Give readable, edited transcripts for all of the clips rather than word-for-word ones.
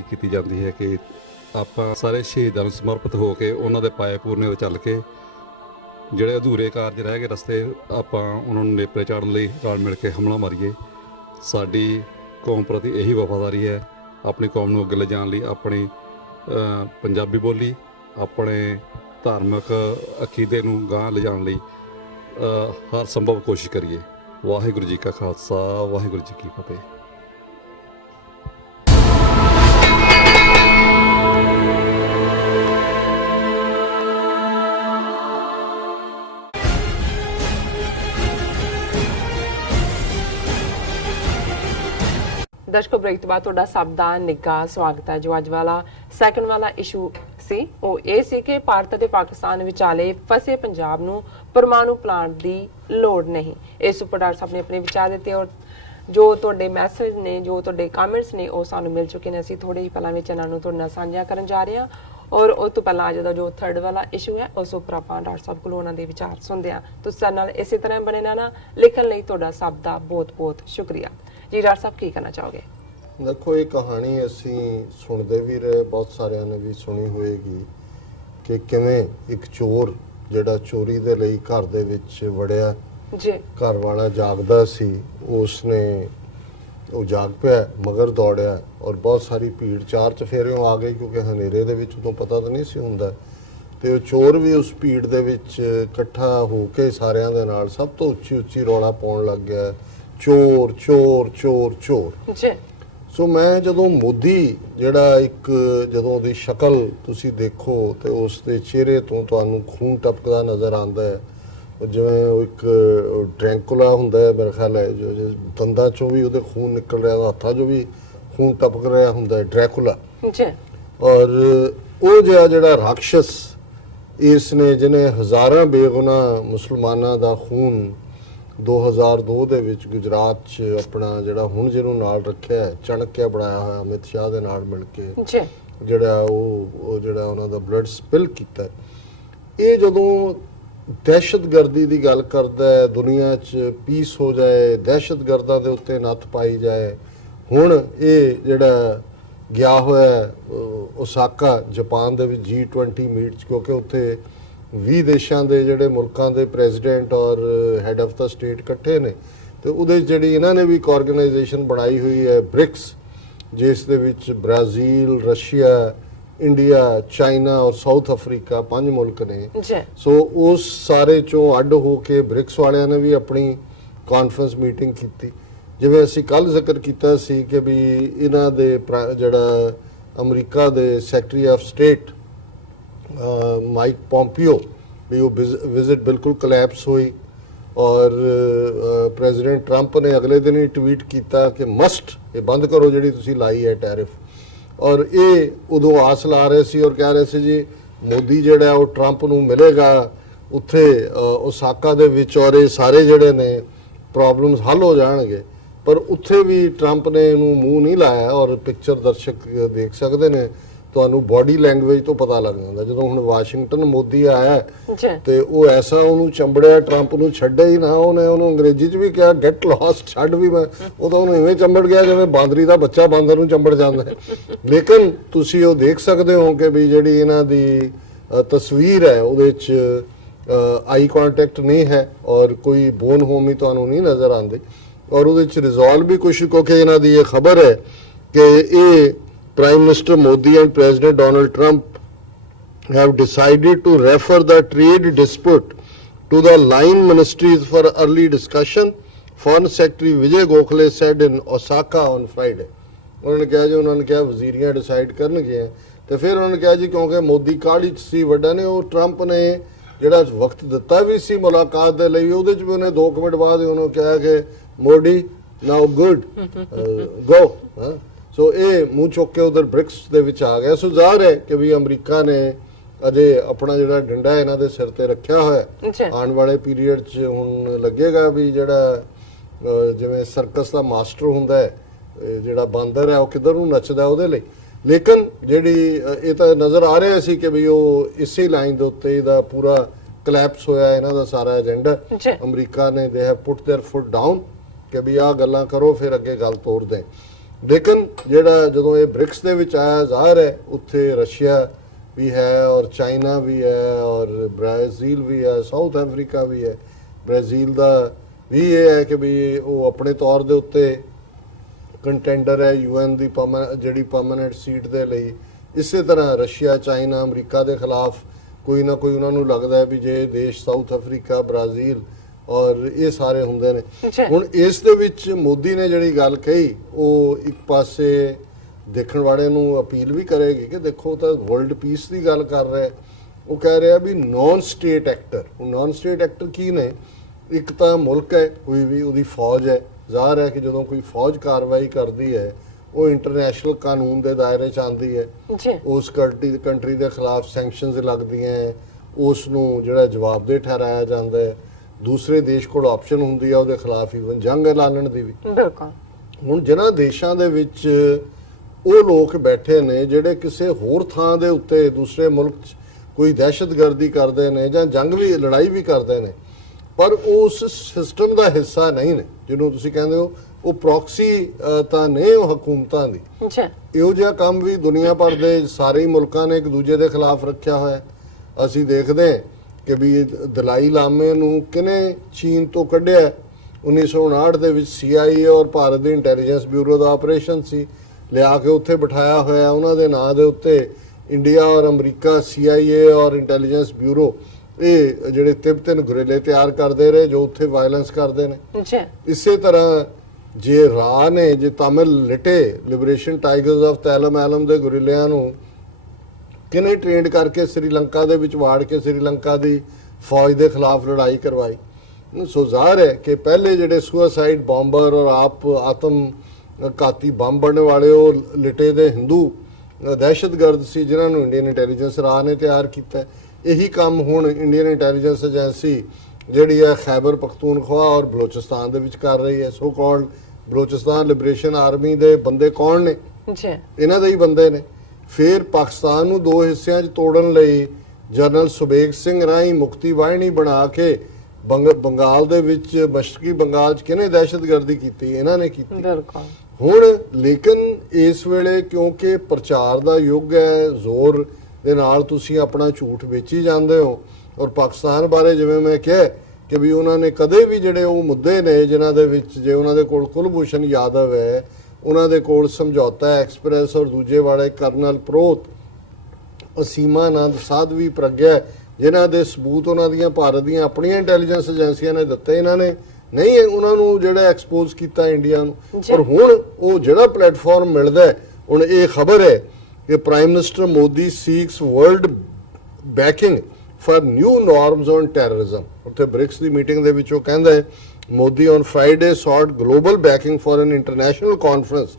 ਬੇਨਤੀ ਕੀਤੀ ਜਾਂਦੀ ਹੈ ਕਿ ਆਪਾਂ ਸਾਰੇ ਸ਼ਹੀਦਾਂ ਨੂੰ ਸਮਰਪਿਤ ਹੋ ਕੇ ਉਹਨਾਂ ਦੇ ਪਾਏ ਪੂਰਨੇ ਵਿੱਚ ਚੱਲ ਕੇ ਜਿਹੜੇ ਅਧੂਰੇ ਕਾਰਜ ਰਹਿ ਗਏ ਰਸਤੇ ਆਪਾਂ ਉਹਨਾਂ ਨੂੰ ਨੇਪਰੇ ਚਾੜਨ ਲਈ ਰਲ ਮਿਲ ਕੇ ਹਮਲਾ ਮਾਰੀਏ। ਸਾਡੀ ਕੌਮ ਪ੍ਰਤੀ ਇਹੀ ਵਫਾਦਾਰੀ ਹੈ, ਆਪਣੀ ਕੌਮ ਨੂੰ ਅੱਗੇ ਲਿਜਾਣ ਲਈ ਆਪਣੀ ਪੰਜਾਬੀ ਬੋਲੀ, ਆਪਣੇ ਧਾਰਮਿਕ ਅਕੀਦੇ ਨੂੰ ਗਾਂਹ ਲਿਜਾਣ ਲਈ ਹਰ ਸੰਭਵ ਕੋਸ਼ਿਸ਼ ਕਰੀਏ। ਵਾਹਿਗੁਰੂ ਜੀ ਕਾ ਖਾਲਸਾ, ਵਾਹਿਗੁਰੂ ਜੀ ਕੀ ਫਤਿਹ। ਦਰਸ਼ਕੋ, ਬ੍ਰੇਕ ਤੋਂ ਬਾਅਦ ਤੁਹਾਡਾ ਸਭ ਦਾ ਨਿੱਘਾ ਸਵਾਗਤ ਹੈ। ਜੋ ਅੱਜ ਵਾਲਾ ਸੈਕੰਡ ਵਾਲਾ ਇਸ਼ੂ ਸੀ ਉਹ ਇਹ ਸੀ ਕਿ ਭਾਰਤ ਅਤੇ ਪਾਕਿਸਤਾਨ ਵਿਚਾਲੇ ਫਸੇ ਪੰਜਾਬ ਨੂੰ ਪਰਮਾਣੂ ਪਲਾਂਟ ਦੀ ਲੋੜ ਨਹੀਂ। ਇਸ ਉੱਪਰ ਡਾਕਟਰ ਸਾਹਿਬ ਨੇ ਆਪਣੇ ਵਿਚਾਰ ਦਿੱਤੇ ਔਰ ਜੋ ਤੁਹਾਡੇ ਮੈਸੇਜ ਨੇ, ਜੋ ਤੁਹਾਡੇ ਕਮੈਂਟਸ ਨੇ ਉਹ ਸਾਨੂੰ ਮਿਲ ਚੁੱਕੇ ਨੇ। ਅਸੀਂ ਥੋੜੇ ਹੀ ਪਹਿਲਾਂ ਵਿੱਚ ਇਹਨਾਂ ਨੂੰ ਤੁਹਾਡੇ ਨਾਲ ਸਾਂਝਾ ਕਰਨ ਜਾ ਰਹੇ ਹਾਂ ਔਰ ਉਸ ਤੋਂ ਪਹਿਲਾਂ ਅੱਜ ਦਾ ਜੋ ਥਰਡ ਵਾਲਾ ਇਸ਼ੂ ਹੈ ਉਸ ਉੱਪਰ ਆਪਾਂ ਡਾਕਟਰ ਸਾਹਿਬ ਕੋਲੋਂ ਉਹਨਾਂ ਦੇ ਵਿਚਾਰ ਸੁਣਦੇ ਹਾਂ। ਤੁਸੀਂ ਸਾਡੇ ਨਾਲ ਇਸੇ ਤਰ੍ਹਾਂ ਬਣੇ ਰਹਿਣਾ। ਲਿਖਣ ਲਈ ਤੁਹਾਡਾ ਸਭ ਦਾ ਬਹੁਤ ਬਹੁਤ ਸ਼ੁਕਰੀਆ ਜੀ। ਡਾਕਟਰ ਸਾਹਿਬ ਕੀ ਕਹਿਣਾ ਚਾਹੋਗੇ? देखो, ये कहानी असी सुनते भी रहे, बहुत सारिਆਂ ने भी सुनी होएगी कि किवें एक चोर ਜਿਹੜਾ ਚੋਰੀ ਦੇ ਲਈ ਘਰ ਦੇ ਵਿੱਚ ਵੜਿਆ ਜੀ। ਘਰ ਵਾਲਾ ਜਾਗਦਾ ਸੀ, ਉਸਨੇ ਉਹ ਜਾਗ ਪਿਆ, ਮਗਰ ਦੌੜਿਆ ਔਰ ਬਹੁਤ ਸਾਰੀ ਭੀੜ ਚਾਰ ਚਫੇਰਿਓਂ ਆ ਗਈ ਕਿਉਂਕਿ ਹਨੇਰੇ ਦੇ ਵਿੱਚ ਉਦੋਂ ਪਤਾ ਤਾਂ ਨਹੀਂ ਸੀ ਹੁੰਦਾ। ਤੇ ਉਹ ਚੋਰ ਵੀ ਉਸ ਭੀੜ ਦੇ ਵਿੱਚ ਇਕੱਠਾ ਹੋ ਕੇ ਸਾਰਿਆਂ ਦੇ ਨਾਲ ਸਭ ਤੋਂ ਉੱਚੀ ਉੱਚੀ ਰੌਲਾ ਪਾਉਣ ਲੱਗ ਗਿਆ, ਚੋਰ ਚੋਰ ਚੋਰ ਚੋਰ ਜੀ। ਸੋ ਮੈਂ ਜਦੋਂ ਮੋਦੀ ਜਿਹੜਾ ਇੱਕ ਜਦੋਂ ਉਹਦੀ ਸ਼ਕਲ ਤੁਸੀਂ ਦੇਖੋ ਤੇ ਉਸ ਦੇ ਚਿਹਰੇ ਤੋਂ ਤੁਹਾਨੂੰ ਖੂਨ ਟਪਕਦਾ ਨਜ਼ਰ ਆਉਂਦਾ ਹੈ, ਜਿਵੇਂ ਉਹ ਇੱਕ ਡਰੈਂਕੂਲਾ ਹੁੰਦਾ ਹੈ ਮੇਰੇ ਖਿਆਲ ਹੈ, ਜੋ ਦੰਦਾਂ ਚੋਂ ਵੀ ਉਹਦੇ ਖੂਨ ਨਿਕਲ ਰਿਹਾ, ਹੱਥਾਂ ਚੋਂ ਵੀ ਖੂਨ ਟਪਕ ਰਿਹਾ ਹੁੰਦਾ ਹੈ, ਡਰੈਕੂਲਾ ਜੀ। ਔਰ ਉਹ ਜਿਹੜਾ ਰਾਖਸ਼ ਇਸ ਨੇ ਜਿਹਨੇ ਹਜ਼ਾਰਾਂ ਬੇਗੁਨਾਹ ਮੁਸਲਮਾਨਾਂ ਦਾ ਖੂਨ 2002 ਦੇ ਵਿੱਚ ਗੁਜਰਾਤ 'ਚ ਆਪਣਾ ਜਿਹੜਾ ਹੁਣ ਜਿਹਨੂੰ ਨਾਲ ਰੱਖਿਆ ਹੈ, ਚਣਕਿਆ ਬਣਾਇਆ ਹੋਇਆ ਅਮਿਤ ਸ਼ਾਹ ਦੇ ਨਾਲ ਮਿਲ ਕੇ ਜਿਹੜਾ ਉਹ ਜਿਹੜਾ ਉਹਨਾਂ ਦਾ ਬਲੱਡ ਸਪਿਲ ਕੀਤਾ, ਇਹ ਜਦੋਂ ਦਹਿਸ਼ਤਗਰਦੀ ਦੀ ਗੱਲ ਕਰਦਾ ਹੈ, ਦੁਨੀਆ 'ਚ ਪੀਸ ਹੋ ਜਾਏ, ਦਹਿਸ਼ਤਗਰਦਾਂ ਦੇ ਉੱਤੇ ਨੱਥ ਪਾਈ ਜਾਏ। ਹੁਣ ਇਹ ਜਿਹੜਾ ਗਿਆ ਹੋਇਆ ਓਸਾਕਾ ਜਾਪਾਨ ਦੇ ਵਿੱਚ G20 ਮੀਟ 'ਚ, ਕਿਉਂਕਿ ਉੱਥੇ 20 ਦੇਸ਼ਾਂ ਦੇ ਜਿਹੜੇ ਮੁਲਕਾਂ ਦੇ ਪ੍ਰੈਜ਼ੀਡੈਂਟ ਔਰ ਹੈਡ ਆਫ ਦਾ ਸਟੇਟ ਇਕੱਠੇ ਨੇ, ਤੇ ਉਹਦੇ ਜਿਹੜੀ ਇਹਨਾਂ ਨੇ ਵੀ ਇੱਕ ਆਰਗੇਨਾਈਜੇਸ਼ਨ ਬਣਾਈ ਹੋਈ ਹੈ ਬ੍ਰਿਕਸ, ਜਿਸ ਦੇ ਵਿੱਚ ਬ੍ਰਾਜ਼ੀਲ, ਰਸ਼ੀਆ, ਇੰਡੀਆ, ਚਾਈਨਾ ਔਰ ਸਾਊਥ ਅਫਰੀਕਾ 5 ਮੁਲਕ ਨੇ। ਸੋ ਉਸ ਸਾਰੇ ਚੋਂ ਅੱਡ ਹੋ ਕੇ ਬ੍ਰਿਕਸ ਵਾਲਿਆਂ ਨੇ ਵੀ ਆਪਣੀ ਕਾਨਫਰੰਸ ਮੀਟਿੰਗ ਕੀਤੀ। ਜਿਵੇਂ ਅਸੀਂ ਕੱਲ ਜ਼ਿਕਰ ਕੀਤਾ ਸੀ ਕਿ ਵੀ ਇਹਨਾਂ ਦੇ ਜਿਹੜਾ ਅਮਰੀਕਾ ਦੇ secretary of state Mike Pompeo ਵੀ ਉਹ ਵਿਜ਼ਿਟ ਬਿਲਕੁਲ ਕੋਲੈਪਸ ਹੋਈ ਔਰ ਪ੍ਰੈਜ਼ੀਡੈਂਟ ਟਰੰਪ ਨੇ ਅਗਲੇ ਦਿਨ ਹੀ ਟਵੀਟ ਕੀਤਾ ਕਿ ਮਸਟ ਇਹ ਬੰਦ ਕਰੋ ਜਿਹੜੀ ਤੁਸੀਂ ਲਾਈ ਹੈ ਟੈਰਿਫ। ਔਰ ਇਹ ਉਦੋਂ ਆਸ ਲਾ ਰਹੇ ਸੀ ਔਰ ਕਹਿ ਰਹੇ ਸੀ ਜੀ ਮੋਦੀ ਜਿਹੜਾ ਉਹ ਟਰੰਪ ਨੂੰ ਮਿਲੇਗਾ ਉੱਥੇ ਓਸਾਕਾ ਦੇ ਵਿੱਚ ਔਰ ਇਹ ਸਾਰੇ ਜਿਹੜੇ ਨੇ ਪ੍ਰੋਬਲਮਸ ਹੱਲ ਹੋ ਜਾਣਗੇ, ਪਰ ਉੱਥੇ ਵੀ ਟਰੰਪ ਨੇ ਇਹਨੂੰ ਮੂੰਹ ਨਹੀਂ ਲਾਇਆ। ਔਰ ਪਿਕਚਰ ਦਰਸ਼ਕ ਦੇਖ ਸਕਦੇ ਨੇ, ਤੁਹਾਨੂੰ ਬਾਡੀ ਲੈਂਗੁਏਜ ਤੋਂ ਪਤਾ ਲੱਗ ਜਾਂਦਾ। ਜਦੋਂ ਹੁਣ ਵਾਸ਼ਿੰਗਟਨ ਮੋਦੀ ਆਇਆ ਤੇ ਉਹ ਐਸਾ ਉਹਨੂੰ ਚੰਬੜਿਆ, ਟਰੰਪ ਨੂੰ ਛੱਡਿਆ ਹੀ ਨਾ, ਉਹਨੇ ਉਹਨੂੰ ਅੰਗਰੇਜ਼ੀ 'ਚ ਵੀ ਕਿਹਾ ਗੈਟ ਲੌਸਟ, ਛੱਡ ਵੀ ਮੈਂ, ਉਹ ਤਾਂ ਉਹਨੂੰ ਇਵੇਂ ਚੰਬੜ ਗਿਆ ਜਿਵੇਂ ਬਾਂਦਰੀ ਦਾ ਬੱਚਾ ਬਾਂਦਰ ਨੂੰ ਚੰਬੜ ਜਾਂਦਾ ਹੈ। ਲੇਕਿਨ ਤੁਸੀਂ ਉਹ ਦੇਖ ਸਕਦੇ ਹੋ ਕਿ ਵੀ ਜਿਹੜੀ ਇਹਨਾਂ ਦੀ ਤਸਵੀਰ ਹੈ ਉਹਦੇ 'ਚ ਆਈ ਕੰਟੈਕਟ ਨਹੀਂ ਹੈ ਔਰ ਕੋਈ ਬੋਨ ਹੋਮੀ ਤੁਹਾਨੂੰ ਨਹੀਂ ਨਜ਼ਰ ਆਉਂਦੀ ਔਰ ਉਹਦੇ 'ਚ ਰਿਜ਼ੋਲਵ ਵੀ ਕੁਛ, ਕਿਉਂਕਿ ਇਹਨਾਂ ਦੀ ਇਹ ਖਬਰ ਹੈ ਕਿ ਇਹ Prime Minister Modi and President Donald Trump have decided to refer the trade dispute to the line ministries for early discussion, Foreign Secretary Vijay Gokhale said in Osaka on Friday. उन्होंने कहा जी, उन्होंने कहा वजीरियां डिसाइड करनगे ਤੇ ਫਿਰ ਉਹਨਾਂ ਨੇ ਕਿਹਾ ਜੀ ਕਿਉਂਕਿ ਮੋਦੀ ਕਾਹਲੀ 'ਚ ਸੀ ਵੱਡਾ ਨੇ, ਉਹ ਟਰੰਪ ਨੇ ਜਿਹੜਾ ਵਕਤ ਦਿੱਤਾ ਵੀ ਸੀ ਮੁਲਾਕਾਤ ਦੇ ਲਈ, ਉਹਦੇ 'ਚ ਵੀ ਉਹਨੇ 2 ਮਿੰਟ ਬਾਅਦ ਉਹਨੂੰ ਕਿਹਾ ਕਿ ਮੋਦੀ ਨਾਓ ਗੁੱਡ ਗੋ। ਸੋ ਇਹ ਮੂੰਹ ਚੁੱਕ ਕੇ ਉਧਰ ਬ੍ਰਿਕਸ ਦੇ ਵਿੱਚ ਆ ਗਿਆ। ਸੋ ਜ਼ਾਹਰ ਹੈ ਕਿ ਵੀ ਅਮਰੀਕਾ ਨੇ ਅਜੇ ਆਪਣਾ ਜਿਹੜਾ ਡੰਡਾ ਇਹਨਾਂ ਦੇ ਸਿਰ ਤੇ ਰੱਖਿਆ ਹੋਇਆ। ਆਉਣ ਵਾਲੇ ਪੀਰੀਅਡ 'ਚ ਹੁਣ ਲੱਗੇਗਾ ਵੀ ਜਿਹੜਾ ਜਿਵੇਂ ਸਰਕਸ ਦਾ ਮਾਸਟਰ ਹੁੰਦਾ ਹੈ, ਜਿਹੜਾ ਬਾਂਦਰ ਹੈ ਉਹ ਕਿੱਧਰ ਨੂੰ ਨੱਚਦਾ ਉਹਦੇ ਲਈ। ਲੇਕਿਨ ਜਿਹੜੀ ਇਹ ਤਾਂ ਨਜ਼ਰ ਆ ਰਿਹਾ ਸੀ ਕਿ ਵੀ ਉਹ ਇਸੇ ਲਾਈਨ ਦੇ ਉੱਤੇ ਇਹਦਾ ਪੂਰਾ ਕਲੈਪਸ ਹੋਇਆ ਇਹਨਾਂ ਦਾ ਸਾਰਾ ਏਜੰਡਾ। ਅਮਰੀਕਾ ਨੇ they have put their foot down ਕਿ ਵੀ ਆਹ ਗੱਲਾਂ ਕਰੋ ਫਿਰ ਅੱਗੇ ਗੱਲ ਤੋਰਦੇ। ਲੇਕਿਨ ਜਿਹੜਾ ਜਦੋਂ ਇਹ ਬ੍ਰਿਕਸ ਦੇ ਵਿੱਚ ਆਇਆ, ਜ਼ਾਹਰ ਹੈ ਉੱਥੇ ਰਸ਼ੀਆ ਵੀ ਹੈ ਔਰ ਚਾਈਨਾ ਵੀ ਹੈ ਔਰ ਬ੍ਰਾਜ਼ੀਲ ਵੀ ਹੈ, ਸਾਊਥ ਅਫਰੀਕਾ ਵੀ ਹੈ। ਬ੍ਰਾਜ਼ੀਲ ਦਾ ਵੀ ਇਹ ਹੈ ਕਿ ਵੀ ਉਹ ਆਪਣੇ ਤੌਰ ਦੇ ਉੱਤੇ ਕੰਟੈਂਡਰ ਹੈ UN ਦੀ ਜਿਹੜੀ ਪਰਮਾਨੈਂਟ ਸੀਟ ਦੇ ਲਈ। ਇਸੇ ਤਰ੍ਹਾਂ ਰਸ਼ੀਆ, ਚਾਈਨਾ, ਅਮਰੀਕਾ ਦੇ ਖਿਲਾਫ ਕੋਈ ਨਾ ਕੋਈ ਉਹਨਾਂ ਨੂੰ ਲੱਗਦਾ ਹੈ ਵੀ ਜੇ ਦੇਸ਼ ਸਾਊਥ ਅਫਰੀਕਾ, ਬ੍ਰਾਜ਼ੀਲ ਔਰ ਇਹ ਸਾਰੇ ਹੁੰਦੇ ਨੇ। ਹੁਣ ਇਸ ਦੇ ਵਿੱਚ ਮੋਦੀ ਨੇ ਜਿਹੜੀ ਗੱਲ ਕਹੀ ਉਹ ਇੱਕ ਪਾਸੇ ਦੇਖਣ ਵਾਲੇ ਨੂੰ ਅਪੀਲ ਵੀ ਕਰੇਗੀ ਕਿ ਦੇਖੋ ਤਾਂ ਵਰਲਡ ਪੀਸ ਦੀ ਗੱਲ ਕਰ ਰਿਹਾ। ਉਹ ਕਹਿ ਰਿਹਾ ਵੀ non state actor. Non state actor ਕੀ ਨੇ? ਇੱਕ ਤਾਂ ਮੁਲਕ ਹੈ, ਕੋਈ ਵੀ ਉਹਦੀ ਫੌਜ ਹੈ। ਜ਼ਾਹਰ ਹੈ ਕਿ ਜਦੋਂ ਕੋਈ ਫੌਜ ਕਾਰਵਾਈ ਕਰਦੀ ਹੈ ਉਹ ਇੰਟਰਨੈਸ਼ਨਲ ਕਾਨੂੰਨ ਦੇ ਦਾਇਰੇ 'ਚ ਆਉਂਦੀ ਹੈ। ਉਸ ਕੰਟਰੀ ਦੇ ਖਿਲਾਫ ਸੈਂਕਸ਼ਨਸ ਲੱਗਦੀਆਂ ਹੈ, ਉਸ ਨੂੰ ਜਿਹੜਾ ਜਵਾਬਦੇਹ ਠਹਿਰਾਇਆ ਜਾਂਦਾ ਹੈ। ਦੂਸਰੇ ਦੇਸ਼ ਕੋਲ ਆਪਸ਼ਨ ਹੁੰਦੀ ਹੈ ਉਹਦੇ ਖਿਲਾਫ ਈਵਨ ਜੰਗ ਐਲਾਨਣ ਦੀ ਵੀ। ਬਿਲਕੁਲ। ਹੁਣ ਜਿਨ੍ਹਾਂ ਦੇਸ਼ਾਂ ਦੇ ਵਿੱਚ ਉਹ ਲੋਕ ਬੈਠੇ ਨੇ ਜਿਹੜੇ ਕਿਸੇ ਹੋਰ ਥਾਂ ਦੇ ਉੱਤੇ ਦੂਸਰੇ ਮੁਲਕ 'ਚ ਕੋਈ ਦਹਿਸ਼ਤਗਰਦੀ ਕਰਦੇ ਨੇ ਜਾਂ ਜੰਗ ਵੀ ਲੜਾਈ ਵੀ ਕਰਦੇ ਨੇ, ਪਰ ਉਹ ਉਸ ਸਿਸਟਮ ਦਾ ਹਿੱਸਾ ਨਹੀਂ ਨੇ ਜਿਹਨੂੰ ਤੁਸੀਂ ਕਹਿੰਦੇ ਹੋ ਉਹ ਪ੍ਰੋਕਸੀ ਤਾਂ ਨਹੀਂ, ਉਹ ਹਕੂਮਤਾਂ ਦੀ। ਇਹੋ ਜਿਹਾ ਕੰਮ ਵੀ ਦੁਨੀਆ ਭਰ ਦੇ ਸਾਰੇ ਮੁਲਕਾਂ ਨੇ ਇੱਕ ਦੂਜੇ ਦੇ ਖਿਲਾਫ ਰੱਖਿਆ ਹੋਇਆ। ਅਸੀਂ ਦੇਖਦੇ ਕਿ ਵੀ ਦਲਾਈ ਲਾਮੇ ਨੂੰ ਕਿਨੇ ਚੀਨ ਤੋਂ ਕੱਢਿਆ। 1959 ਦੇ ਵਿੱਚ CIA ਔਰ ਭਾਰਤ ਦੀ ਇੰਟੈਲੀਜੈਂਸ ਬਿਊਰੋ ਦਾ ਆਪਰੇਸ਼ਨ ਸੀ, ਲਿਆ ਕੇ ਉੱਥੇ ਬਿਠਾਇਆ ਹੋਇਆ ਉਹਨਾਂ ਦੇ ਨਾਂ ਦੇ ਉੱਤੇ। ਇੰਡੀਆ ਔਰ ਅਮਰੀਕਾ, CIA ਔਰ ਇੰਟੈਲੀਜੈਂਸ ਬਿਊਰੋ ਇਹ ਜਿਹੜੇ ਤਿੱਬਤਨ ਗੁਰੀਲੇ ਤਿਆਰ ਕਰਦੇ ਰਹੇ ਜੋ ਉੱਥੇ ਵਾਇਲੈਂਸ ਕਰਦੇ ਨੇ। ਇਸੇ ਤਰ੍ਹਾਂ ਜੇ ਰਾਹ ਨੇ ਜੇ ਤਾਮਿਲ ਲਿਟੇ ਲਿਬਰੇਸ਼ਨ ਟਾਈਗਰਸ ਆਫ ਤੈਲਮ ਦੇ ਗੁਰੀਲਿਆਂ ਨੂੰ ਕਿਨੇ ਟ੍ਰੇਨਡ ਕਰਕੇ ਸ੍ਰੀਲੰਕਾ ਦੇ ਵਿੱਚ ਵਾੜ ਕੇ ਸ੍ਰੀਲੰਕਾ ਦੀ ਫੌਜ ਦੇ ਖਿਲਾਫ ਲੜਾਈ ਕਰਵਾਈ। ਸੋ ਜ਼ਾਹਰ ਹੈ ਕਿ ਪਹਿਲੇ ਜਿਹੜੇ ਸੁਸਾਈਡ ਬੰਬਰ ਔਰ ਆਤਮ ਘਾਤੀ ਬੰਬ ਬਣਨ ਵਾਲੇ ਉਹ ਲਿਟੇ ਦੇ ਹਿੰਦੂ ਦਹਿਸ਼ਤਗਰਦ ਸੀ ਜਿਨ੍ਹਾਂ ਨੂੰ ਇੰਡੀਅਨ ਇੰਟੈਲੀਜੈਂਸ ਰਾਹ ਨੇ ਤਿਆਰ ਕੀਤਾ। ਇਹੀ ਕੰਮ ਹੁਣ ਇੰਡੀਅਨ ਇੰਟੈਲੀਜੈਂਸ ਏਜੰਸੀ ਜਿਹੜੀ ਹੈ ਖੈਬਰ ਪਖਤੂਨਖਵਾ ਔਰ ਬਲੋਚਿਸਤਾਨ ਦੇ ਵਿੱਚ ਕਰ ਰਹੀ ਹੈ। So called Balochistan liberation army ਦੇ ਬੰਦੇ ਕੌਣ ਨੇ? ਇਹਨਾਂ ਦੇ ਹੀ ਬੰਦੇ ਨੇ। ਫਿਰ ਪਾਕਿਸਤਾਨ ਨੂੰ ਦੋ ਹਿੱਸਿਆਂ 'ਚ ਤੋੜਨ ਲਈ ਜਨਰਲ ਸੁਬੇਗ ਸਿੰਘ ਰਾਹੀਂ ਮੁਕਤੀ ਵਾਹਿਨੀ ਬਣਾ ਕੇ ਬੰਗਾਲ ਦੇ ਵਿੱਚ ਮਸ਼ਰਕੀ ਬੰਗਾਲ 'ਚ ਕਿਹਨੇ ਦਹਿਸ਼ਤਗਰਦੀ ਕੀਤੀ? ਇਹਨਾਂ ਨੇ ਕੀਤੀ। ਹੁਣ ਲੇਕਿਨ ਇਸ ਵੇਲੇ ਕਿਉਂਕਿ ਪ੍ਰਚਾਰ ਦਾ ਯੁੱਗ ਹੈ, ਜ਼ੋਰ ਦੇ ਨਾਲ ਤੁਸੀਂ ਆਪਣਾ ਝੂਠ ਵੇਚੀ ਜਾਂਦੇ ਹੋ। ਔਰ ਪਾਕਿਸਤਾਨ ਬਾਰੇ ਜਿਵੇਂ ਮੈਂ ਕਿਹਾ ਕਿ ਵੀ ਉਹਨਾਂ ਨੇ ਕਦੇ ਵੀ ਜਿਹੜੇ ਉਹ ਮੁੱਦੇ ਨੇ ਜਿਨ੍ਹਾਂ ਦੇ ਵਿੱਚ ਜੇ ਉਹਨਾਂ ਦੇ ਕੋਲ ਕੁਲਭੂਸ਼ਣ ਯਾਦਵ ਹੈ, ਉਹਨਾਂ ਦੇ ਕੋਲ ਸਮਝੌਤਾ ਐਕਸਪ੍ਰੈਸ ਔਰ ਦੂਜੇ ਵਾਲੇ ਕਰਨਲ ਪ੍ਰੋਤ, ਅਸੀਮਾਨੰਦ ਸਾਧਵੀ ਪ੍ਰਗਿਆ, ਜਿਨ੍ਹਾਂ ਦੇ ਸਬੂਤ ਉਹਨਾਂ ਦੀਆਂ ਭਾਰਤ ਦੀਆਂ ਆਪਣੀਆਂ ਇੰਟੈਲੀਜੈਂਸ ਏਜੰਸੀਆਂ ਨੇ ਦਿੱਤੇ, ਇਹਨਾਂ ਨੇ ਨਹੀਂ ਉਹਨਾਂ ਨੂੰ ਜਿਹੜਾ ਐਕਸਪੋਜ਼ ਕੀਤਾ ਇੰਡੀਆ ਨੂੰ। ਪਰ ਹੁਣ ਉਹ ਜਿਹੜਾ ਪਲੇਟਫਾਰਮ ਮਿਲਦਾ ਹੈ, ਹੁਣ ਇਹ ਖਬਰ ਹੈ ਕਿ prime minister Modi six world banking for new norms on terrorism. ਉੱਥੇ ਬ੍ਰਿਕਸ ਦੀ ਮੀਟਿੰਗ ਦੇ ਵਿੱਚ ਉਹ ਕਹਿੰਦਾ ਹੈ Modi on Friday sort global banking for an international conference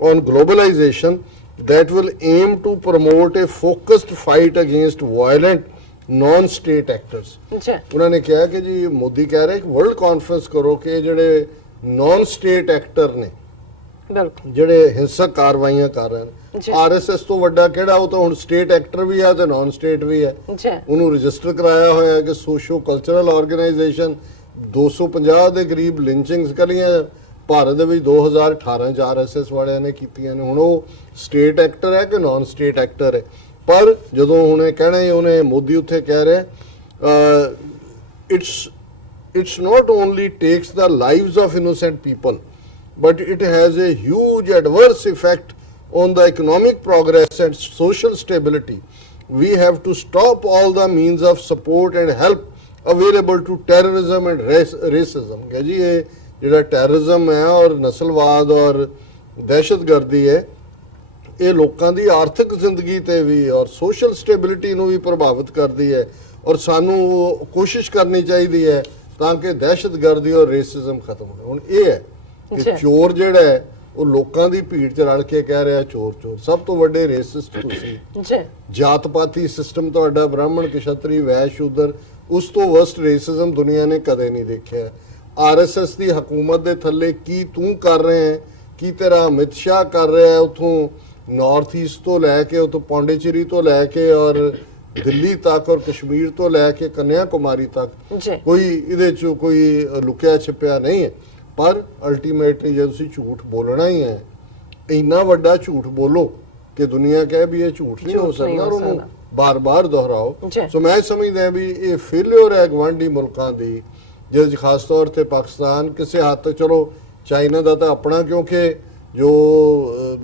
on globalisation that will aim to promote a focused fight against violent non-state actors। ਉਹਨਾਂ ਨੇ ਕਿਹਾ ਕਿ ਜੀ ਮੋਦੀ ਕਹਿ ਰਹੇ ਕਿ ਵਰਲਡ ਕਾਨਫਰੰਸ ਕਰੋ ਕਿ ਜਿਹੜੇ ਨਾਨ ਸਟੇਟ ਐਕਟਰ ਨੇ ਜਿਹੜੇ ਹਿੰਸਕ ਕਾਰਵਾਈਆਂ ਕਰ ਰਹੇ ਨੇ। RSS ਤੋਂ ਵੱਡਾ ਕਿਹੜਾ? ਉਹ ਤਾਂ ਹੁਣ ਸਟੇਟ ਐਕਟਰ ਵੀ ਹੈ ਤੇ ਨਾਨ ਸਟੇਟ ਵੀ ਹੈ। ਉਹਨੂੰ ਰਜਿਸਟਰ ਕਰਾਇਆ ਹੋਇਆ ਕਿ ਸੋਸ਼ੋ ਕਲਚਰਲ ਆਰਗੇਨਾਈਜੇਸ਼ਨ। 250 ਦੇ ਕਰੀਬ ਲਿੰਚਿੰਗਸ ਕਰੀਆਂ ਭਾਰਤ ਦੇ ਵਿੱਚ 2018 'ਚ RSS ਵਾਲਿਆਂ ਨੇ ਕੀਤੀਆਂ ਨੇ। ਹੁਣ ਉਹ ਸਟੇਟ ਐਕਟਰ ਹੈ ਕਿ ਨਾਨ ਸਟੇਟ ਐਕਟਰ ਹੈ? ਪਰ ਜਦੋਂ ਉਹਨੇ ਕਹਿਣਾ ਉਹਨੇ ਮੋਦੀ ਉੱਥੇ ਕਹਿ ਰਿਹਾ it's not only takes the lives of innocent people but it has A huge adverse effect on the economic progress and social stability. We have to stop all the means of support and help available to terrorism and racism। कह जी ये ਜਿਹੜਾ terrorism ਹੈ ਔਰ ਨਸਲਵਾਦ ਔਰ ਦਹਿਸ਼ਤਗਰਦੀ ਹੈ ਇਹ ਲੋਕਾਂ ਦੀ ਆਰਥਿਕ ਜ਼ਿੰਦਗੀ ਤੇ ਵੀ ਔਰ ਸੋਸ਼ਲ ਸਟੇਬਿਲਿਟੀ ਨੂੰ ਵੀ ਪ੍ਰਭਾਵਿਤ ਕਰਦੀ ਹੈ। ਔਰ ਸਾਨੂੰ ਕੋਸ਼ਿਸ਼ ਕਰਨੀ ਚਾਹੀਦੀ ਹੈ ਤਾਂ ਕਿ ਦਹਿਸ਼ਤਗਰਦੀ ਔਰ ਰੇਸਿਜ਼ਮ ਖਤਮ ਹੋਵੇ। ਹੁਣ ਇਹ ਹੈ ਕਿ ਚੋਰ ਜਿਹੜਾ ਹੈ ਉਹ ਲੋਕਾਂ ਦੀ ਭੀੜ 'ਚ ਰਲ ਕੇ ਕਹਿ ਰਿਹਾ ਚੋਰ ਚੋਰ। ਸਭ ਤੋਂ ਵੱਡੇ ਰੇਸਿਸਟ ਤੁਸੀਂ। ਜਾਤ ਪਾਤੀ ਸਿਸਟਮ ਤੁਹਾਡਾ ਬ੍ਰਾਹਮਣ ਕਸ਼ਤਰੀ ਵੈਸ਼ ਸ਼ੂਦਰ, ਉਸ ਤੋਂ ਵਰਸਟ ਰੇਸਿਜ਼ਮ ਦੁਨੀਆ ਨੇ ਕਦੇ ਨਹੀਂ ਦੇਖਿਆ। RSS ਦੀ ਹਕੂਮਤ ਦੇ ਥੱਲੇ ਕੀ ਤੂੰ ਕਰ ਰਹੇ ਹੈ, ਕੀ ਤੇਰਾ ਅਮਿਤ ਸ਼ਾਹ ਕਰ ਰਿਹਾ ਹੈ, ਉੱਥੋਂ ਨਾਰਥ ਈਸਟ ਤੋਂ ਲੈ ਕੇ ਉੱਥੋਂ ਪੌਂਡੀਚੇਰੀ ਤੋਂ ਲੈ ਕੇ ਔਰ ਦਿੱਲੀ ਤੱਕ ਔਰ ਕਸ਼ਮੀਰ ਤੋਂ ਲੈ ਕੇ ਕੰਨਿਆ ਕੁਮਾਰੀ ਤੱਕ ਕੋਈ ਇਹਦੇ 'ਚ ਕੋਈ ਲੁਕਿਆ ਛਿਪਿਆ ਨਹੀਂ ਹੈ। ਪਰ ਅਲਟੀਮੇਟਲੀ ਜੇ ਤੁਸੀਂ ਝੂਠ ਬੋਲਣਾ ਹੀ ਹੈ ਇੰਨਾ ਵੱਡਾ ਝੂਠ ਬੋਲੋ ਕਿ ਦੁਨੀਆ ਕਹੇ ਵੀ ਇਹ ਝੂਠ ਨਹੀਂ ਹੋ ਝੂਠ ਨਹੀਂ ਸਕਦਾ, ਹੋ ਔਰ ਉਹਨੂੰ ਸਕਦਾ। ਬਾਰ-ਬਾਰ ਦੁਹਰਾਓ। ਜੀ। ਸੋ ਮੈਂ ਸਮਝਦਾ ਵੀ ਇਹ ਫੇਲਿਅਰ ਹੈ ਗਵਾਂਢੀ ਮੁਲਕਾਂ ਦੀ, ਜਿਹਦੇ 'ਚ ਖਾਸ ਤੌਰ ਤੇ ਪਾਕਿਸਤਾਨ ਕਿਸੇ ਹੱਦ ਤੱਕ, ਚਲੋ ਚਾਈਨਾ ਦਾ ਤਾਂ ਆਪਣਾ, ਕਿਉਂਕਿ ਜੋ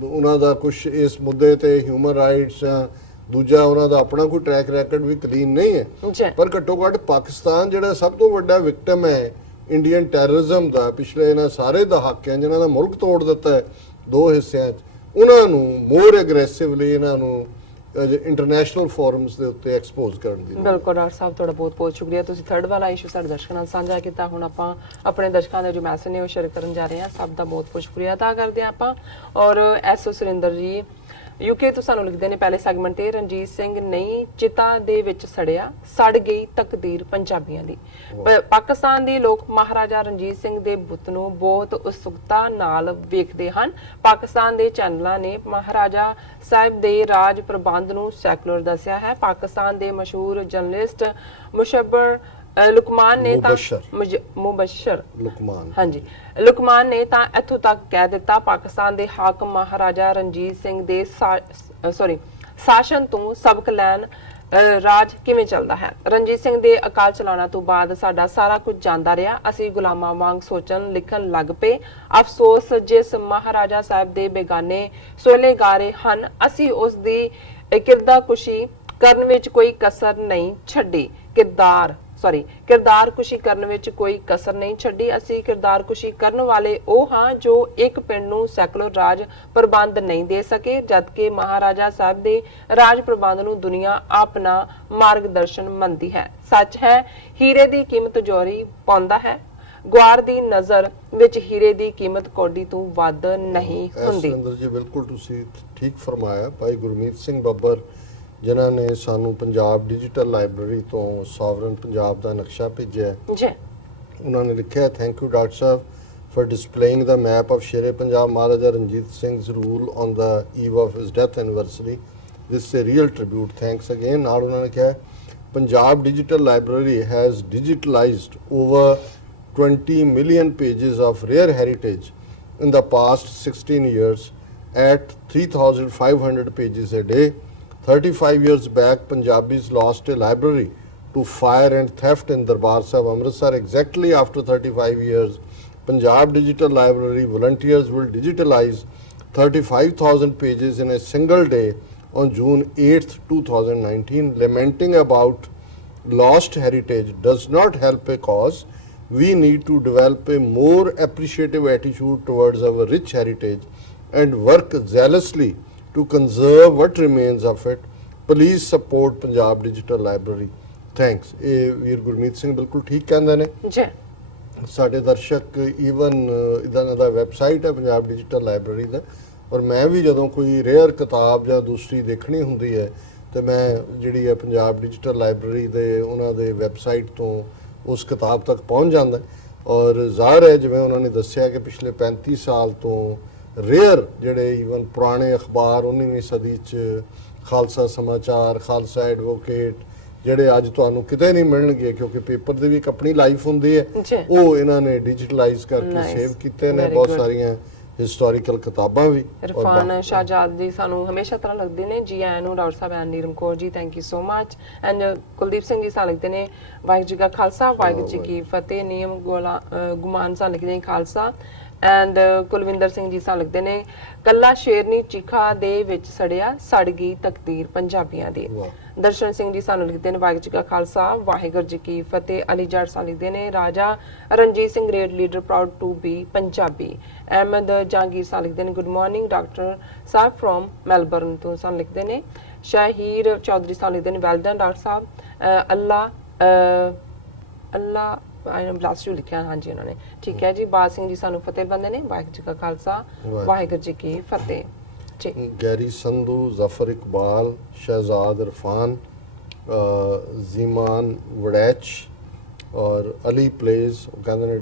ਉਹਨਾਂ ਦਾ ਕੁਝ ਇਸ ਮੁੱਦੇ ਤੇ ਹਿਊਮਨ ਰਾਈਟਸ ਜਾਂ ਦੂਜਾ ਉਹਨਾਂ ਦਾ ਆਪਣਾ ਕੋਈ ਟਰੈਕ ਰੈਕਡ ਵੀ ਕਲੀਨ ਨਹੀਂ ਹੈ, ਜੀ। ਪਰ ਘੱਟੋ ਘੱਟ ਪਾਕਿਸਤਾਨ ਜਿਹੜਾ ਸਭ ਤੋਂ ਵੱਡਾ ਵਿਕਟਮ ਹੈ ਇੰਡੀਅਨ ਟੈਰਰਿਜ਼ਮ ਦਾ ਪਿਛਲੇ ਇਹਨਾਂ ਸਾਰੇ ਦਹਾਕਿਆਂ ਜਿਨ੍ਹਾਂ ਦਾ ਮੁਲਕ ਤੋੜ ਦਿੱਤਾ ਹੈ ਦੋ ਹਿੱਸਿਆਂ 'ਚ, ਉਹਨਾਂ ਨੂੰ ਮੋਰ ਐਗਰੈਸਿਵਲੀ ਇਹਨਾਂ ਨੂੰ ਇੰਟਰਨੈਸ਼ਨਲ ਫੋਰਮਸ ਦੇ ਉੱਤੇ ਐਕਸਪੋਜ਼ ਕਰਨ ਦੀ ਲੋੜ ਹੈ। ਬਿਲਕੁਲ ਡਾਕਟਰ ਸਾਹਿਬ, ਤੁਹਾਡਾ ਬਹੁਤ ਬਹੁਤ ਸ਼ੁਕਰੀਆ। ਤੁਸੀਂ ਥਰਡ ਵਾਲਾ ਇਸ਼ੂ ਸਾਡੇ ਦਰਸ਼ਕਾਂ ਨਾਲ ਸਾਂਝਾ ਕੀਤਾ। ਹੁਣ ਆਪਾਂ ਆਪਣੇ ਦਰਸ਼ਕਾਂ ਦੇ ਜੋ ਮੈਸੇਜ ਨੇ ਉਹ ਸ਼ੇਅਰ ਕਰਨ ਜਾ ਰਹੇ ਹਾਂ। ਸਭ ਦਾ ਬਹੁਤ ਬਹੁਤ ਸ਼ੁਕਰੀਆ ਅਦਾ ਕਰਦੇ ਹਾਂ ਆਪਾਂ। ਔਰ ਐਸਓ ਸੁਰਿੰਦਰ ਜੀ ਯੂਕੇ ਤੋਂ ਸਾਨੂੰ ਲਿਖਦੇ ਨੇ ਪਹਿਲੇ ਸੈਗਮੈਂਟ ਤੇ, ਰਣਜੀਤ ਸਿੰਘ ਨਹੀਂ ਚਿਤਾ ਦੇ ਵਿੱਚ ਸੜਿਆ, ਸੜ ਗਈ ਤਕਦੀਰ ਪੰਜਾਬੀਆਂ ਦੀ। ਪਾਕਿਸਤਾਨ ਦੇ ਲੋਕ ਮਹਾਰਾਜਾ ਰਣਜੀਤ ਸਿੰਘ ਦੇ ਬੁੱਤ ਨੂੰ ਬਹੁਤ ਉਤਸੁਕਤਾ ਨਾਲ ਵੇਖਦੇ ਹਨ। ਪਾਕਿਸਤਾਨ ਦੇ ਚੈਨਲਾਂ ਨੇ ਮਹਾਰਾਜਾ ਸਾਹਿਬ ਦੇ ਰਾਜ ਪ੍ਰਬੰਧ ਨੂੰ ਸੈਕੂਲਰ ਦੱਸਿਆ ਹੈ। ਪਾਕਿਸਤਾਨ ਦੇ ਮਸ਼ਹੂਰ ਜਰਨਲਿਸਟ ਮੁਸ਼ੱਬਰ ਲੁਕਮਾਨ ਨੇ ਤਾਂ ਮੁਬਸ਼ਰ ਲੁਕਮਾਨ ਹਾਂਜੀ ਲੁਕਮਾਨ ਨੇ ਤਾਂ ਇੱਥੋਂ ਤੱਕ ਕਹਿ ਦਿੱਤਾ, ਪਾਕਿਸਤਾਨ ਦੇ ਹਾਕਮ ਮਹਾਰਾਜਾ ਰਣਜੀਤ ਸਿੰਘ ਦੇ ਸ਼ਾਸਨ ਤੋਂ ਸਬਕ ਲੈਣ ਰਾਜ ਕਿਵੇਂ ਚੱਲਦਾ ਹੈ। ਰਣਜੀਤ ਸਿੰਘ ਦੇ ਅਕਾਲ ਚਲਾਣਾ ਤੋਂ ਬਾਅਦ ਸਾਡਾ ਸਾਰਾ ਕੁਝ ਜਾਂਦਾ ਰਿਹਾ। ਅਸੀਂ ਗੁਲਾਮਾਂ ਵਾਂਗ ਸੋਚਣ ਲਿਖਣ ਲੱਗ ਪਏ। ਅਫਸੋਸ ਜਿਸ ਮਹਾਰਾਜਾ ਸਾਹਿਬ ਦੇ ਬੇਗਾਨੇ ਸੋਲੇ ਗਾਰੇ ਹਨ, ਅਸੀਂ ਉਸ ਦੀ ਕਿਰਦਾਰਕੁਸ਼ੀ ਕਰਨ ਵਿੱਚ ਕੋਈ ਕਸਰ ਨਹੀਂ ਛੱਡੀ। ਕਿਰਦਾਰਕੁਸ਼ੀ ਕਰਨ ਵਿੱਚ ਕੋਈ ਕਸਰ ਨਹੀਂ ਛੱਡੀ। ਅਸੀਂ ਕਿਰਦਾਰਕੁਸ਼ੀ ਕਰਨ ਵਾਲੇ ਉਹ ਹਾਂ ਜੋ ਇੱਕ ਪਿੰਡ ਨੂੰ ਸੈਕੂਲਰ ਰਾਜ ਪ੍ਰਬੰਧ ਨਹੀਂ ਦੇ ਸਕੇ, ਜਦਕਿ ਮਹਾਰਾਜਾ ਸਾਹਿਬ ਦੇ ਰਾਜ ਪ੍ਰਬੰਧ ਨੂੰ ਦੁਨੀਆ ਆਪਣਾ ਮਾਰਗਦਰਸ਼ਨ ਮੰਨਦੀ ਹੈ। ਸੱਚ ਹੈ, ਹੀਰੇ ਦੀ ਕੀਮਤ ਜੋਰੀ ਪਾਉਂਦਾ ਹੈ। ਗੁਆਰ ਦੀ ਨਜ਼ਰ ਵਿੱਚ ਹੀਰੇ ਦੀ ਕੀਮਤ ਕੌਡੀ ਤੋਂ ਵੱਧ ਨਹੀਂ ਹੁੰਦੀ। ਸੁਰਿੰਦਰ ਜੀ ਬਿਲਕੁਲ ਤੁਸੀਂ ਠੀਕ ਫਰਮਾਇਆ। ਭਾਈ ਗੁਰਮੀਤ ਸਿੰਘ ਬੱਬਰ ਜਿਨ੍ਹਾਂ ਨੇ ਸਾਨੂੰ ਪੰਜਾਬ ਡਿਜੀਟਲ ਲਾਇਬ੍ਰੇਰੀ ਤੋਂ ਸੋਵਰਨ ਪੰਜਾਬ ਦਾ ਨਕਸ਼ਾ ਭੇਜਿਆ ਜੀ, ਉਹਨਾਂ ਨੇ ਲਿਖਿਆ, thank you doctor Sahib for displaying the map of Shere Punjab Maharaja Ranjit Singh's rule on the eve of his death anniversary. This is a real tribute. Thanks again. ਨਾਲ ਉਹਨਾਂ ਨੇ ਕਿਹਾ, Punjab Digital Library has digitalized over 20 million pages of rare heritage in the past 16 years at 3,500 pages a day. 35 years back, Punjabis lost a library to fire and theft in Darbar Sahib, Amritsar. Exactly after 35 years, Punjab Digital Library volunteers will digitalize 35,000 pages in a single day on June 8th, 2019. Lamenting about lost heritage does not help a cause. We need to develop a more appreciative attitude towards our rich heritage and work zealously to conserve what remains of it. Please support Punjab Digital Library. Thanks. ਇਹ ਵੀਰ ਗੁਰਮੀਤ ਸਿੰਘ ਬਿਲਕੁਲ ਠੀਕ ਕਹਿੰਦੇ ਨੇ। ਜੀ, ਸਾਡੇ ਦਰਸ਼ਕ even ਇਹਨਾਂ ਦਾ website ਹੈ ਪੰਜਾਬ ਡਿਜੀਟਲ ਲਾਇਬ੍ਰੇਰੀ ਦਾ, ਔਰ ਮੈਂ ਵੀ ਜਦੋਂ ਕੋਈ ਰੇਅਰ ਕਿਤਾਬ ਜਾਂ ਦੂਸਰੀ ਦੇਖਣੀ ਹੁੰਦੀ ਹੈ ਤੇ ਮੈਂ ਜਿਹੜੀ ਹੈ ਪੰਜਾਬ ਡਿਜੀਟਲ ਲਾਇਬ੍ਰੇਰੀ ਦੇ ਉਹਨਾਂ ਦੇ ਵੈਬਸਾਈਟ ਤੋਂ ਉਸ ਕਿਤਾਬ ਤੱਕ ਪਹੁੰਚ ਜਾਂਦਾ। ਔਰ ਜ਼ਾਹਰ ਹੈ ਜਿਵੇਂ ਉਹਨਾਂ ਨੇ ਦੱਸਿਆ ਕਿ ਪਿਛਲੇ 35 ਸਾਲ ਤੋਂ ਰੇਅਰ ਜਿਹੜੇ ਈਵਨ ਪੁਰਾਣੇ ਅਖਬਾਰ 19ਵੀਂ ਸਦੀ 'ਚ ਖਾਲਸਾ ਸਮਾਚਾਰ, ਖਾਲਸਾ ਐਡਵੋਕੇਟ, ਜਿਹੜੇ ਅੱਜ ਤੁਹਾਨੂੰ ਕਿਤੇ ਨਹੀਂ ਮਿਲਣਗੇ ਕਿਉਂਕਿ ਪੇਪਰ ਦੀ ਵੀ ਇੱਕ ਆਪਣੀ ਲਾਈਫ ਹੁੰਦੀ ਹੈ, ਉਹ ਇਹਨਾਂ ਨੇ ਡਿਜੀਟਲਾਈਜ਼ ਕਰਕੇ ਸੇਵ ਕੀਤੇ ਨੇ। ਬਹੁਤ ਸਾਰੀਆਂ ਹਿਸਟੋਰੀਕਲ ਕਿਤਾਬਾਂ ਵੀ। ਇਰਫਾਨ ਸ਼ਾਹਜਾਦ ਜੀ ਸਾਨੂੰ ਹਮੇਸ਼ਾ ਤਰ੍ਹਾਂ ਲੱਗਦੇ ਨੇ। ਜੀ ਆਇਆਂ ਨੂੰ doctor Sahib and ਨੀਰਮ Kaur ji, thank you so much. And Kuldeep Singh ji ਸਾਨੂੰ ਲਿਖਦੇ ਨੇ, ਵਾਹਿਗੁਰੂ ਜੀ ਕਾ ਖਾਲਸਾ ਵਾਹਿਗੁਰੂ ਜੀ ਕੀ ਫਤਿਹ। ਨਿਯਮ ਗੁਮਾਨ ਸਾਨੂੰ ਲਿਖਦੇ ਨੇ ਖਾਲਸਾ। ਐਂਡ ਕੁਲਵਿੰਦਰ ਸਿੰਘ ਜੀ ਸਾਨੂੰ ਲਿਖਦੇ ਨੇ, ਕੱਲਾ ਸ਼ੇਰਨੀ ਚੀਖਾ ਦੇ ਵਿੱਚ ਸੜਿਆ, ਸੜ ਗਈ ਤਕਦੀਰ ਪੰਜਾਬੀਆਂ ਦੀ। ਦਰਸ਼ਨ ਸਿੰਘ ਜੀ ਸਾਨੂੰ ਲਿਖਦੇ ਨੇ, ਵਾਹਿਗੁਰੂ ਜੀ ਕਾ ਖਾਲਸਾ ਵਾਹਿਗੁਰੂ ਜੀ ਕੀ ਫਤਿਹ। ਅਲੀ ਜੱਟ ਸਾਨੂੰ ਲਿਖਦੇ ਨੇ, Raja Ranjit Singh great leader proud to be Punjabi. Ahmad Jahangir ਸਾਨੂੰ ਲਿਖਦੇ ਨੇ, good morning doctor sahib from Melbourne ਤੋਂ ਸਾਨੂੰ ਲਿਖਦੇ ਨੇ। ਸ਼ਾਹੀਰ ਚੌਧਰੀ ਸਾਨੂੰ ਲਿਖਦੇ ਨੇ, well done doctor sahib. Allah I bless you ਲਿਖਿਆ, ਹਾਂਜੀ ਉਹਨਾਂ ਨੇ, ਠੀਕ ਹੈ ਜੀ। ਬਾਦ ਸਿੰਘ ਜੀ ਸਾਨੂੰ ਫਤਿਹ ਬੰਦੇ ਨੇ, ਵਾਹਿਗੁਰੂ ਜੀ ਕਾ ਖਾਲਸਾ ਵਾਹਿਗੁਰੂ ਜੀ ਕੀ ਫਤਿਹ ਜੀ। ਗੈਰੀ ਸੰਧੂ, ਜ਼ਫਰ इकबाल, शहजाद इरफान, जीमान वड़ैच और अली प्लेज कहते हैं,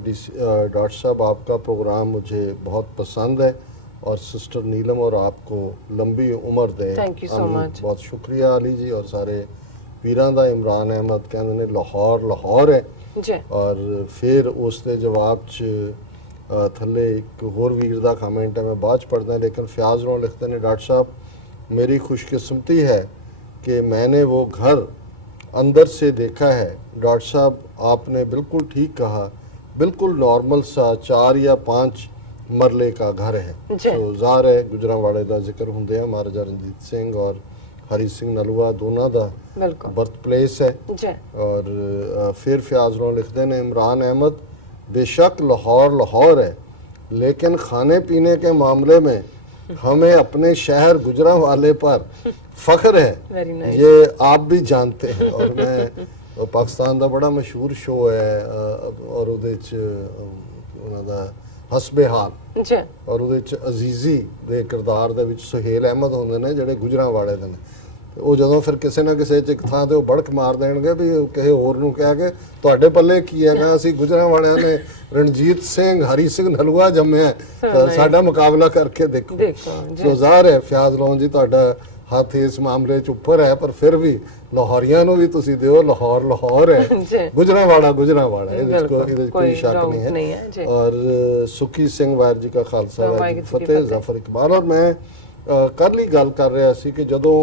डॉक्टर साहब आपका प्रोग्राम मुझे बहुत पसंद है और सिस्टर नीलम और आपको लंबी उम्र दे। Thank you so much. बहुत शुक्रिया अली जी और सारे वीरां दा। इमरान अहमद कहते हैं लाहौर है जी। और फिर उसके जवाब च ਥੱਲੇ ਇੱਕ ਹੋਰ ਵੀਰ ਦਾ ਕਮੈਂਟ ਹੈ, ਮੈਂ ਬਾਅਦ ਚ ਪੜ੍ਹਦਾ, ਲੇਕਿਨ ਫਿਆਜ਼ ਨੂੰ ਲਿਖਦੇ ਨੇ, डॉक्टर साहब मेरी खुशकिस्मती है कि मैंने वो घर अंदर से देखा है। डॉक्टर साहब आपने बिल्कुल ठीक कहा, बिल्कुल नॉर्मल सा 4 या 5 मरले का घर है। जी। तो ਜ਼ਾਹਰ ਹੈ ਗੁਜਰਾਂਵਾਲੇ ਦਾ ਜ਼ਿਕਰ ਹੁੰਦੇ ਆ, ਮਹਾਰਾਜਾ ਰਣਜੀਤ ਸਿੰਘ ਔਰ ਹਰੀ ਸਿੰਘ ਨਲੂਆ ਦੋਨਾਂ ਦਾ ਬਿਲਕੁਲ बर्थ प्लेस है। जी। और फिर फयाज लोग लिखते हैं, इमरान अहमद बेशक लाहौर लाहौर है, लेकिन खाने पीने के मामले में हमें अपने शहर गुजरांवाले पर फख्र है। Very nice. ये आप भी जानते हैं। और मैं पाकिस्तान का बड़ा मशहूर शो है और ਉਹਦੇ 'ਚ ਉਹਨਾਂ ਦਾ ਹਸਬੇ ਹਾਲ जी। ਔਰ ਉਹਦੇ 'ਚ ਅਜ਼ੀਜ਼ੀ ਦੇ ਕਿਰਦਾਰ ਦੇ ਵਿੱਚ ਸੁਹੇਲ ਅਹਿਮਦ ਹੁੰਦੇ ਨੇ ਜਿਹੜੇ ਗੁਜਰਾਂਵਾਲੇ ਦੇ ਨੇ। ਤੇ ਉਹ ਜਦੋਂ ਫਿਰ ਕਿਸੇ ਨਾ ਕਿਸੇ 'ਚ ਇੱਕ ਥਾਂ ਤੇ ਉਹ ਬੜਕ ਮਾਰ ਦੇਣਗੇ ਵੀ ਉਹ ਕਿਸੇ ਹੋਰ ਨੂੰ ਕਹਿ ਕੇ ਤੁਹਾਡੇ ਪੱਲੇ ਕੀ ਹੈਗਾ, ਅਸੀਂ ਗੁਜਰਾਂਵਾਲਿਆਂ ਨੇ ਰਣਜੀਤ ਸਿੰਘ ਹਰੀ ਸਿੰਘ ਨਲੂਆ ਜੰਮਿਆ, ਤਾਂ ਸਾਡਾ ਮੁਕਾਬਲਾ ਕਰਕੇ ਦੇਖੋ। ਜੀ। ਸੋ ਜ਼ਾਹਰ ਹੈ ਫਿਆਜ਼ ਲੋਨ ਜੀ ਤੁਹਾਡਾ ਹੱਥ ਇਸ ਮਾਮਲੇ 'ਚ ਉੱਪਰ ਹੈ, ਪਰ ਫਿਰ ਵੀ ਲਾਹੌਰੀਆਂ ਨੂੰ ਵੀ ਤੁਸੀਂ ਦਿਓ, ਲਾਹੌਰ ਲਾਹੌਰ ਹੈ, ਜੀ। ਗੁਜਰਾਂਵਾਲਾ ਗੁਜਰਾਂਵਾਲਾ, ਇਹਦੇ 'ਚ ਬਿਲਕੁਲ, ਕੋਈ ਕੋਈ ਸ਼ੱਕ doubt नहीं नहीं है। है, जी। और ਸੁਖੀ ਸਿੰਘ ਵਾਹਿਗੁਰੂ ਜੀ ਕਾ ਖਾਲਸਾ ਵਾਹਿਗੁਰੂ ਜੀ ਕੀ ਵਾਹਿਗੁਰੂ ਜੀ ਕੀ ਫਤਿਹ। ਫਤਿਹ। ਜ਼ਾਫਰ ਇਕਬਾਲ ਔਰ ਮੈਂ ਕੱਲ੍ਹ ਹੀ ਗੱਲ ਕਰ ਰਿਹਾ ਸੀ ਕਿ ਜਦੋਂ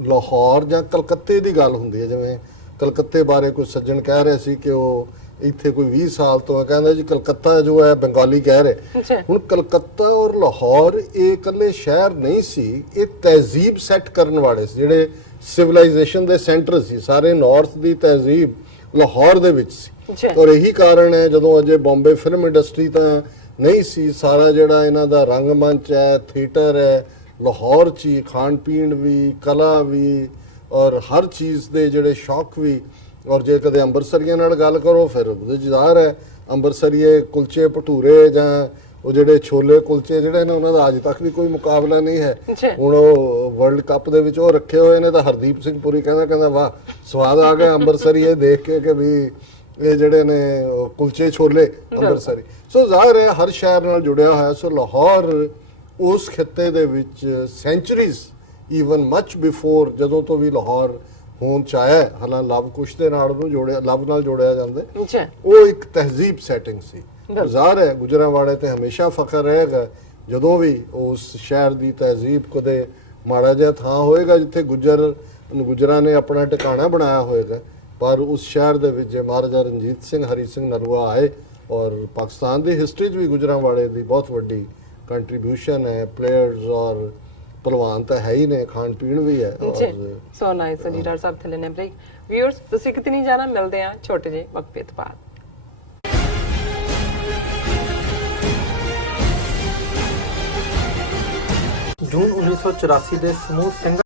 ਲਾਹੌਰ ਜਾਂ ਕਲਕੱਤੇ ਦੀ ਗੱਲ ਹੁੰਦੀ ਹੈ, ਜਿਵੇਂ ਕਲਕੱਤੇ ਬਾਰੇ ਕੋਈ ਸੱਜਣ ਕਹਿ ਰਿਹਾ ਸੀ ਕਿ ਉਹ ਇੱਥੇ ਕੋਈ 20 ਸਾਲ ਤੋਂ ਹੈ, ਕਹਿੰਦਾ ਜੀ ਕਲਕੱਤਾ ਜੋ ਹੈ ਬੰਗਾਲੀ ਕਹਿ ਰਹੇ। जी। ਹੁਣ ਕਲਕੱਤਾ ਔਰ ਲਾਹੌਰ ਇਹ ਇਕੱਲੇ ਸ਼ਹਿਰ ਨਹੀਂ ਸੀ, ਇਹ ਤਹਿਜ਼ੀਬ ਸੈੱਟ ਕਰਨ ਵਾਲੇ ਸੀ, ਜਿਹੜੇ ਸਿਵਲਾਈਜੇਸ਼ਨ ਦੇ ਸੈਂਟਰ ਸੀ। ਸਾਰੇ ਨਾਰਥ ਦੀ ਤਹਿਜ਼ੀਬ ਲਾਹੌਰ ਦੇ ਵਿੱਚ ਸੀ। ਜੀ। ਔਰ ਇਹੀ ਕਾਰਨ ਹੈ ਜਦੋਂ ਅਜੇ ਬੰਬੇ ਫਿਲਮ ਇੰਡਸਟਰੀ ਤਾਂ ਨਹੀਂ ਸੀ, ਸਾਰਾ ਜਿਹੜਾ ਇਹਨਾਂ ਦਾ ਰੰਗਮੰਚ ਹੈ, ਥੀਏਟਰ ਹੈ, ਲਾਹੌਰ 'ਚ ਹੀ ਖਾਣ ਪੀਣ ਵੀ, ਕਲਾ ਵੀ ਔਰ ਹਰ ਚੀਜ਼ ਦੇ ਜਿਹੜੇ ਸ਼ੌਕ ਵੀ। ਔਰ ਜੇ ਕਦੇ ਅੰਮ੍ਰਿਤਸਰੀਆਂ ਨਾਲ ਗੱਲ ਕਰੋ ਫਿਰ ਉਹਦੇ 'ਚ ਜ਼ਾਹਰ ਹੈ ਅੰਮ੍ਰਿਤਸਰੀਏ ਕੁਲਚੇ ਭਟੂਰੇ ਜਾਂ ਉਹ ਜਿਹੜੇ ਛੋਲੇ ਕੁਲਚੇ ਜਿਹੜੇ ਨੇ ਉਹਨਾਂ ਦਾ ਅੱਜ ਤੱਕ ਵੀ ਕੋਈ ਮੁਕਾਬਲਾ ਨਹੀਂ ਹੈ। ਜੀ। ਹੁਣ ਉਹ ਵਰਲਡ ਕੱਪ ਦੇ ਵਿੱਚ ਉਹ ਰੱਖੇ ਹੋਏ ਨੇ ਤਾਂ ਹਰਦੀਪ ਸਿੰਘ ਪੁਰੀ ਕਹਿੰਦਾ ਵਾਹ ਸਵਾਦ ਆ ਗਿਆ ਅੰਮ੍ਰਿਤਸਰੀ ਇਹ ਦੇਖ ਕੇ ਕਿ ਵੀ ਇਹ ਜਿਹੜੇ ਨੇ ਉਹ ਕੁਲਚੇ ਛੋਲੇ ਅੰਮ੍ਰਿਤਸਰੀ। ਸੋ ਜ਼ਾਹਰ ਹੈ ਹਰ ਸ਼ਹਿਰ ਨਾਲ ਜੁੜਿਆ ਹੋਇਆ। ਸੋ ਲਾਹੌਰ ਉਸ ਖਿੱਤੇ ਦੇ ਵਿੱਚ ਸੈਂਚੁਰੀਜ਼ ਈਵਨ ਮੱਚ ਬਿਫੋਰ ਜਦੋਂ ਤੋਂ ਵੀ ਲਾਹੌਰ ਹੋਂਦ 'ਚ ਆਇਆ, ਹਾਲਾਂ ਲਵ ਕੁਸ਼ ਦੇ ਨਾਲ ਉਹਨੂੰ ਜੋੜਿਆ, ਲਵ ਨਾਲ ਜੋੜਿਆ ਜਾਂਦਾ, जी। ਉਹ ਇੱਕ ਤਹਿਜ਼ੀਬ ਸੈਟਿੰਗ ਸੀ। ਜ਼ਾਹਰ ਹੈ ਗੁਜਰਾਂਵਾਲੇ ਤੇ ਹਮੇਸ਼ਾ ਫਖਰ ਰਹੇਗਾ ਜਦੋਂ ਵੀ ਉਸ ਸ਼ਹਿਰ ਦੀ ਤਹਿਜ਼ੀਬ ਕਦੇ ਮਾੜਾ ਜਿਹਾ ਥਾਂ ਹੋਏਗਾ ਜਿੱਥੇ ਗੁਜਰਾਂ ਨੇ ਆਪਣਾ ਟਿਕਾਣਾ ਬਣਾਇਆ ਹੋਏਗਾ। ਪਰ ਉਸ ਸ਼ਹਿਰ ਦੇ ਵਿੱਚ ਜੇ ਮਹਾਰਾਜਾ ਰਣਜੀਤ ਸਿੰਘ ਹਰੀ ਸਿੰਘ ਨਲੂਆ ਆਏ ਔਰ ਪਾਕਿਸਤਾਨ ਦੀ ਹਿਸਟਰੀ 'ਚ ਵੀ ਗੁਜਰਾਂਵਾਲੇ ਦੀ ਬਹੁਤ ਵੱਡੀ ਕੰਟਰੀਬਿਊਸ਼ਨ ਹੈ। ਪਲੇਅਰਸ ਔਰ ਪਹਿਲਵਾਨ ਤਾਂ ਹੈ ਹੀ ਨੇ, ਖਾਣ ਪੀਣ ਵੀ ਹੈ। ਜੀ। ਸੋ ਨਾਈਸ ਜੀ। ਡਾਕਟਰ ਸਾਹਿਬ ਥੱਲੇ ਨੇ ਬ੍ਰੇਕ। ਵਿਊਅਰਸ ਤੁਸੀਂ ਕਿਤੇ ਨਹੀਂ ਜਾਣਾ, ਮਿਲਦੇ ਆ ਛੋਟੇ ਜਿਹੇ ਵਕਫੇ ਤੋਂ ਬਾਅਦ। ਜੂਨ 1984 ਦੇ ਸਮੂਹ ਸਿੰਘ